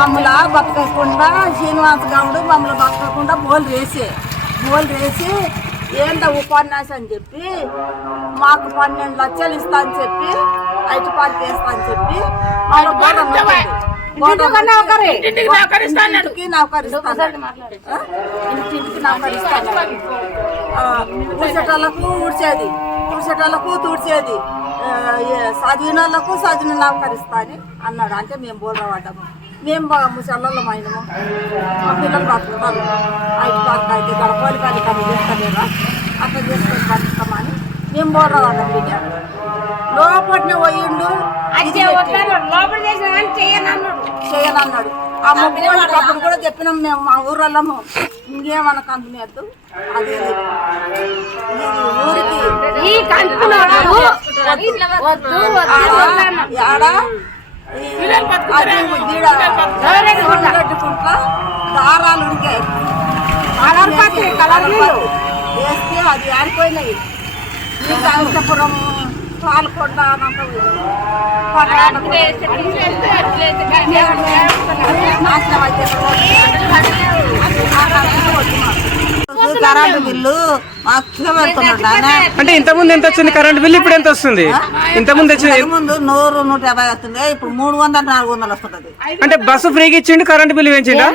బతకకుండా శ్రీనివాస్ గౌడ్ మమ్మల్ని బతకకుండా బోల్ రేసే. బోల్ రేసి ఏందో ఉపన్యాసం అని చెప్పి మాకు పన్నెండు లక్షలు ఇస్తా అని చెప్పి ఐటీ పార్క్ వేస్తా అని చెప్పి. ఇంటికి నౌకరిస్తాను ఊడ్చేటోళ్ళకు ఊడ్చేది. ఊడ్చేటోళ్ళకు తూడ్చేది. చదివిన వాళ్ళకు చదివిన నౌకరిస్తా అని అన్నాడు. అంటే మేము బోర్రపడ్డాము మేము బాగా ముసళ్ళం అయినము. మా పిల్లలు బతుకుతారు. ఐదు పార్క్ అయితే గడపలి కానీ కానీ చేస్తలేరా? అట్లా చేసుకొని బతుకుతామని మేము బోర్రపడ్డాం బిడ్డ లోపట్నే పోయిండు. చేయనన్నాడు. ఆ ముగ్గురు అప్పుడు కూడా చెప్పినాం మేము మా ఊరల్లము ఇంకేమన్నా కంపెనీ వద్దు అది ఊరికి ఆడ దారాలు ఉడికాయి. Colour colour. వేస్తే అది ఆరిపోయినాయి. ఈ కాంచపురం కరెంటు బిల్లు అంటే ఇంత ముందు ఎంత వచ్చింది? కరెంట్ బిల్ ఇప్పుడు ఎంత వస్తుంది? ఇంత ముందు వచ్చింది? ముందు నూరు నూట యాభై వస్తుంది. ఇప్పుడు మూడు వందలు నాలుగు వందలు వస్తుంది అంటే బస్సు ఫ్రీగా ఇచ్చిండు కరెంట్ బిల్ పెంచిండా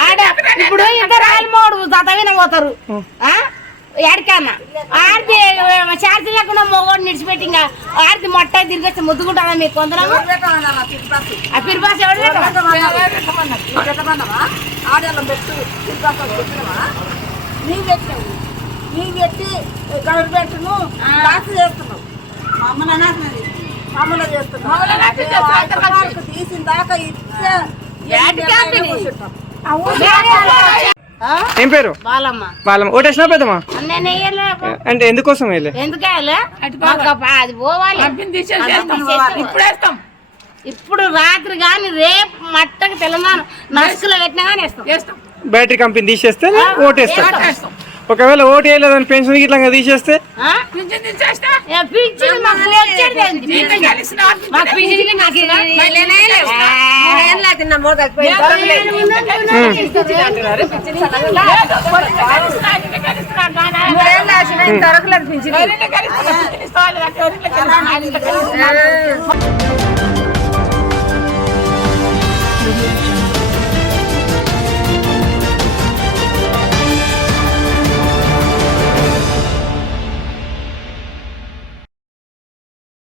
ఆడ ఇప్పుడు ఇద్దరు మూడు చదవిన పోతారు. ఆ? ఎడికన్నా ఆడిది చార్జీ లేకుండా మొగోడు నిడిచిపెట్టి ఇంకా ఆడిది మొట్ట తిరిగేస్తే ముద్దుకుంటారా మీకు కొందరము ఆ పిరిపాస్ పెట్టినవా పెట్టి గవర్నమెంట్ను చేస్తున్నావు చేస్తున్నావు తీసిన దాకా ఇచ్చే ఏం పేరు? బాలమ్మ. ఓటేసినా పెద్దమా నేను వేయలే అంటే ఎందుకోసం వెళ్ళే ఎందుకు అది పోవాలి. ఇప్పుడు రాత్రి కానీ రేపు మట్టకు తెలంగాణ నసుకులో పెట్టినా కానీ వేస్తాం. బ్యాటరీ కంపెనీ తీసేస్తే ఓటేస్తా. ఒకవేళ ఓటు వేయలేదని పెన్షన్ ఇట్లా తీసేస్తే? ఆ?